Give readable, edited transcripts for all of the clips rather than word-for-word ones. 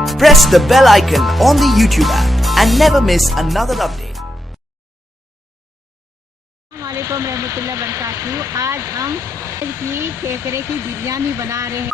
Press the bell icon on the YouTube app and never miss another update. अस्सलामुअलैकुम रहमतुल्लाह बरकातहू। आज हम की केकरे की बिरयानी बना रहे हैं।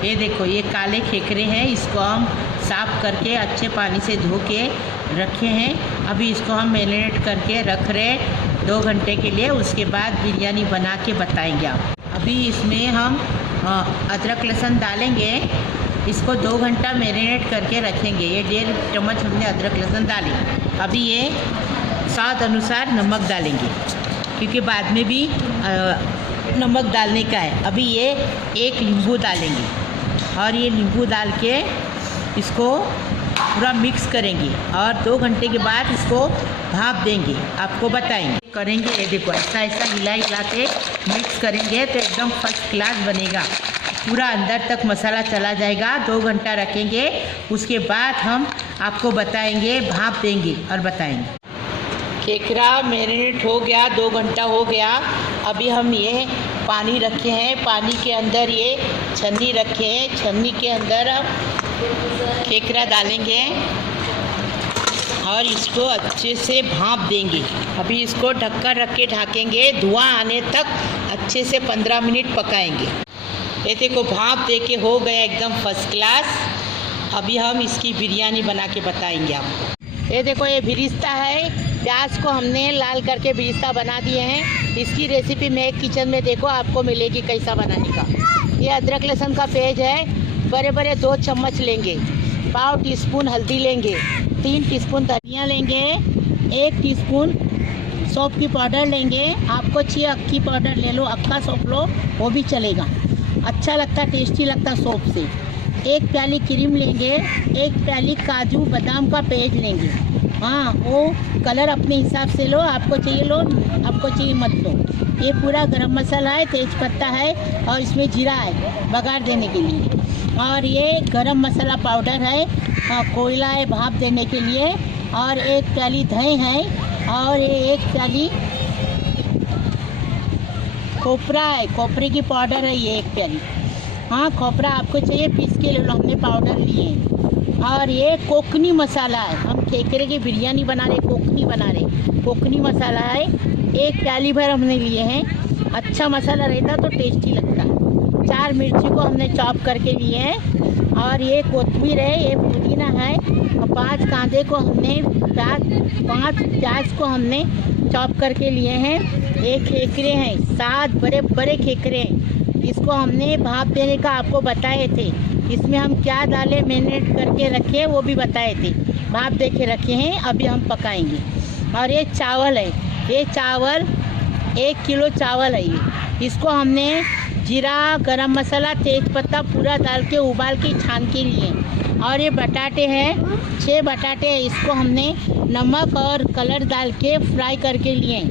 ये देखो, ये काले खेकरे हैं। इसको हम साफ़ करके अच्छे पानी से धो के रखे हैं। अभी इसको हम मैरिनेट करके रख रहे 2 घंटे के लिए। उसके बाद बिरयानी बना के बताएंगे आप। अभी इसमें हम अदरक लहसुन डालेंगे। इसको 2 घंटा मैरिनेट करके रखेंगे। ये 1.5 चम्मच हमने अदरक लहसुन डाली। अभी ये स्वाद अनुसार नमक डालेंगे, क्योंकि बाद में भी नमक डालने का है। अभी ये 1 नींबू डालेंगे और ये नींबू डाल के इसको पूरा मिक्स करेंगे और 2 घंटे के बाद इसको भाप देंगे। आपको बताएंगे करेंगे। ये देखो, ऐसा हिला के मिक्स करेंगे तो एकदम फर्स्ट क्लास बनेगा। पूरा अंदर तक मसाला चला जाएगा। 2 घंटा रखेंगे। उसके बाद हम आपको बताएंगे, भाप देंगे और बताएंगे। केकरा मैरिनेट हो गया, 2 घंटा हो गया। अभी हम ये पानी रखे हैं। पानी के अंदर ये छन्नी रखे हैं। छन्नी के अंदर केकरा डालेंगे और इसको अच्छे से भाप देंगे। अभी इसको ढक्कन रख के ढकेंगे। धुआं आने तक अच्छे से 15 मिनट पकाएंगे। ये देखो, भाप दे के हो गया एकदम फर्स्ट क्लास। अभी हम इसकी बिरयानी बना के बताएंगे आपको। ये देखो, ये बिरिस्ता है। प्याज को हमने लाल करके बिरिस्ता बना दिए हैं। इसकी रेसिपी मेक किचन में देखो, आपको मिलेगी कैसा बनाने का। ये अदरक लहसुन का पेज है। बड़े बड़े 2 चम्मच लेंगे। 1/2 टीस्पून हल्दी लेंगे। 3 टीस्पून धनिया लेंगे। 1 टीस्पून सौंफ की पाउडर लेंगे। आपको चाहिए अक्की पाउडर ले लो, अक्का सौंफ लो, वो भी चलेगा। अच्छा लगता, टेस्टी लगता सौंफ से। 1 प्याली क्रीम लेंगे। 1 प्याली काजू बादाम का पेस्ट लेंगे। हाँ, वो कलर अपने हिसाब से लो। आपको चाहिए लो, आपको चाहिए मत लो। ये पूरा गरम मसाला है, तेज पत्ता है और इसमें जीरा है बघार देने के लिए। और ये गरम मसाला पाउडर है। कोयला है भाप देने के लिए। और 1 प्याली दही है। और ये 1 प्याली खोपरा है, खोपरे की पाउडर है ये 1 प्याली। हाँ, खोपरा आपको चाहिए पीस के ले लो, हमने पाउडर लिए। और ये कोकनी मसाला है। हम केकरे की बिरयानी बना रहे, कोकनी बना रहे। कोकनी मसाला है 1 प्याली भर हमने लिए हैं। अच्छा मसाला रहता तो टेस्टी लगता। 4 मिर्ची को हमने चॉप करके लिए हैं, और ये कोतमीर है, ये पुदीना है, और 5 कांदे को हमने 5 प्याज को हमने चॉप करके लिए हैं। 1 खेकरे हैं, 7 बड़े बड़े खेकरे हैं। इसको हमने भाप देने का आपको बताए थे। इसमें हम क्या डालें, मैरिनेट करके रखे वो भी बताए थे, भाप दे के रखे हैं। अभी हम पकाएंगे। और ये चावल है, ये चावल 1 किलो चावल है ये। इसको हमने जीरा, गरम मसाला, तेज़पत्ता पूरा डाल के उबाल के छान के लिए। और ये बटाटे हैं, 6 बटाटे हैं, इसको हमने नमक और कलर डाल के फ्राई करके लिए।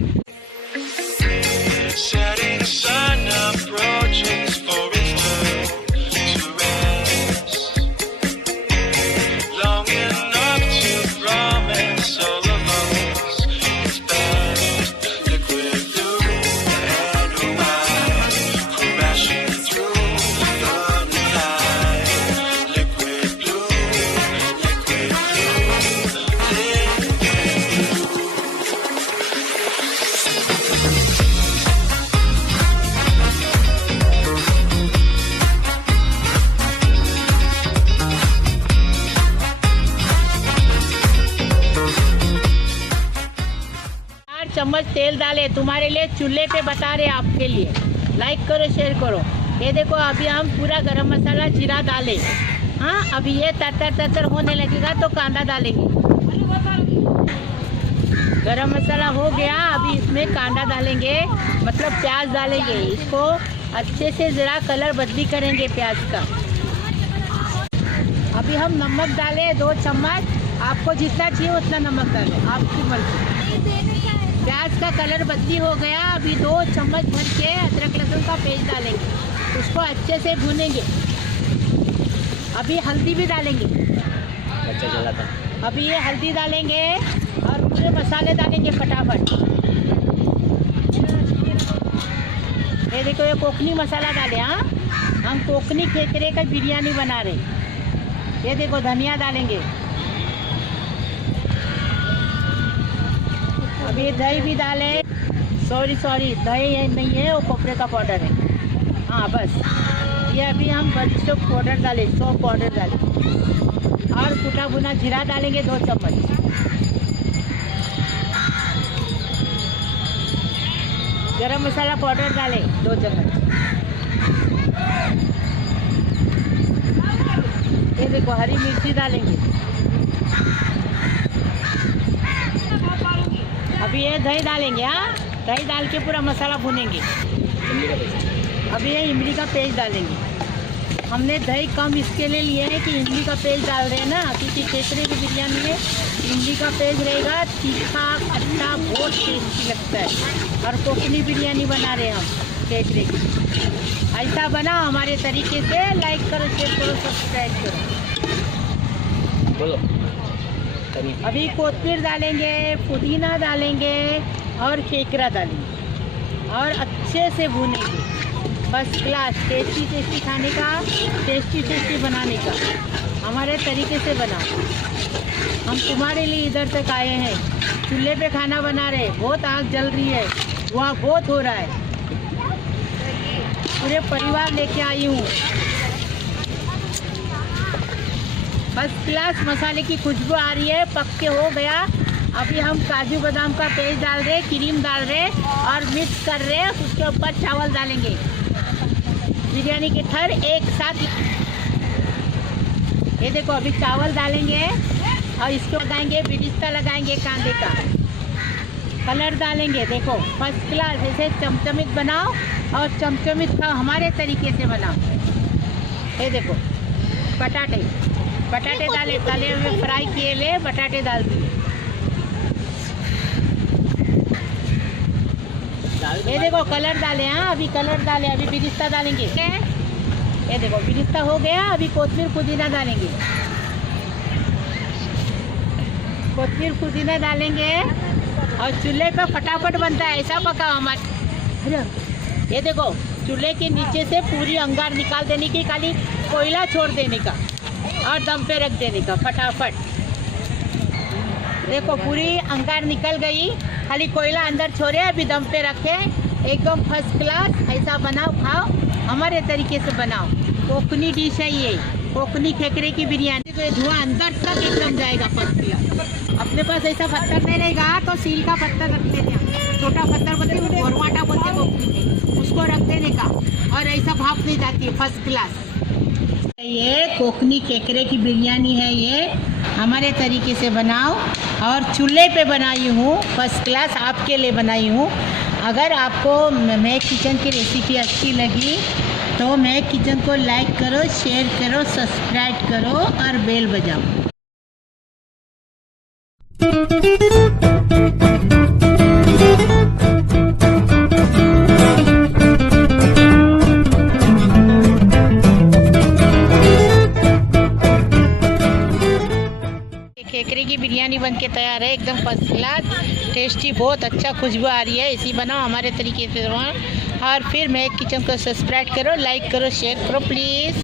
चम्मच तेल डाले, तुम्हारे लिए चूल्हे पे बता रहे आपके लिए। लाइक करो, शेयर करो। ये देखो अभी हम पूरा गरम मसाला जीरा डाले। हाँ, अभी ये तर होने लगेगा तो कांदा डालेंगे। गरम मसाला हो गया, अभी इसमें कांदा डालेंगे, मतलब प्याज डालेंगे। इसको अच्छे से ज़रा कलर बदली करेंगे प्याज का। अभी हम नमक डाले 2 चम्मच, आपको जितना चाहिए उतना नमक डालें, आपकी मर्जी। प्याज का कलर बदली हो गया, अभी 2 चम्मच भर के अदरक लहसुन का पेस्ट डालेंगे, उसको अच्छे से भूनेंगे। अभी हल्दी भी डालेंगे, बच्चा जला था। अभी ये हल्दी डालेंगे और पूरे मसाले डालेंगे फटाफट। ये देखो ये कोकनी मसाला डाले। हाँ, हम कोकनी खेकरे का बिरयानी बना रहे। ये देखो धनिया डालेंगे। अभी दही भी डाले। सॉरी दही नहीं है, वो कोपरे का पाउडर है। हाँ बस, ये अभी हम बरिस्टो पाउडर डाले, सौंफ पाउडर डाले, और कुटा भुना जीरा डालेंगे 2 चम्मच। गरम मसाला पाउडर डाले 2 चम्मच। ये देखो हरी मिर्ची डालेंगे। अभी ये दही डालेंगे। हाँ, दही डाल के पूरा मसाला भुनेंगे। अभी ये इमली का पेस्ट डालेंगे। हमने दही कम इसके लिए लिए हैं कि इमली का पेस्ट डाल रहे हैं ना, क्योंकि खेकरे की बिरयानी में इमली का पेस्ट रहेगा, तीखा खट्टा बहुत टेस्टी लगता है। और कोकनी बिरयानी बना रहे हैं हम खेकरे की। ऐसा बना हमारे तरीके से। लाइक करो, शेयर करो, सब्सक्राइब करो। बोलो। अभी कोतमीर डालेंगे, पुदीना डालेंगे और खेकरा डालेंगे, और अच्छे से भूनेंगे। फर्स्ट क्लास टेस्टी खाने का, टेस्टी बनाने का हमारे तरीके से बना। हम तुम्हारे लिए इधर तक आए हैं, चूल्हे पे खाना बना रहे। बहुत आग जल रही है, वहाँ बहुत हो रहा है। पूरे परिवार लेके आई हूँ। फर्स्ट क्लास मसाले की खुशबू आ रही है। पक के हो गया। अभी हम काजू बादाम का पेस्ट डाल रहे, क्रीम डाल रहे और मिक्स कर रहे। उसके ऊपर चावल डालेंगे, बिरयानी की थर एक साथ। ये देखो अभी चावल डालेंगे और इसको लगाएंगे, बिरिस्ता लगाएंगे कांदे का, कलर डालेंगे। देखो फर्स्ट क्लास, ऐसे चमचमित बनाओ और चमचमित खाओ, हमारे तरीके से बनाओ। ये देखो बटाटे डाले, तले में फ्राई किए ले बटाटे डाल दिए। ये देखो कलर डाले। हाँ, अभी कलर डाले, अभी बिरिस्ता डालेंगे। ये देखो बिरिस्ता हो गया। अभी कोतमीर पुदीना डालेंगे, कोतमीर पुदीना डालेंगे और चूल्हे पे फटाफट बनता है। ऐसा पका हमारे। ये देखो चूल्हे के नीचे से पूरी अंगार निकाल देने की, खाली कोयला छोड़ देने का और दम पे रख देने का फटाफट। देखो पूरी अंगार निकल गई, खाली कोयला अंदर छोड़े, अभी दम पे रखे एकदम फर्स्ट क्लास। ऐसा बनाओ, खाओ, हमारे तरीके से बनाओ। कोकनी डिश है ये, कोकनी खेकड़े की बिरयानी। तो ये धुआं अंदर तक एकदम जाएगा फर्स्ट क्लास। अपने पास ऐसा पत्थर नहीं रहेगा तो सील का पत्थर रख देने, छोटा पत्थर बोलते हैं, घोरवाटा बोलते हैं, उसको रख देने का, और ऐसा भाप नहीं जाती है, फर्स्ट क्लास। ये कोकनी केकरे की बिरयानी है, ये हमारे तरीके से बनाओ और चूल्हे पे बनाई हूँ, फर्स्ट क्लास आपके लिए बनाई हूँ। अगर आपको मैं किचन की रेसिपी अच्छी लगी तो मैं किचन को लाइक करो, शेयर करो, सब्सक्राइब करो और बेल बजाओ। केकरे की बिरयानी बनके तैयार है, एकदम फर्स्ट क्लास, टेस्टी, बहुत अच्छा खुशबू आ रही है। इसी बनाओ हमारे तरीके से बनाओ और फिर मैं किचन को सब्सक्राइब करो, लाइक करो, शेयर करो प्लीज़।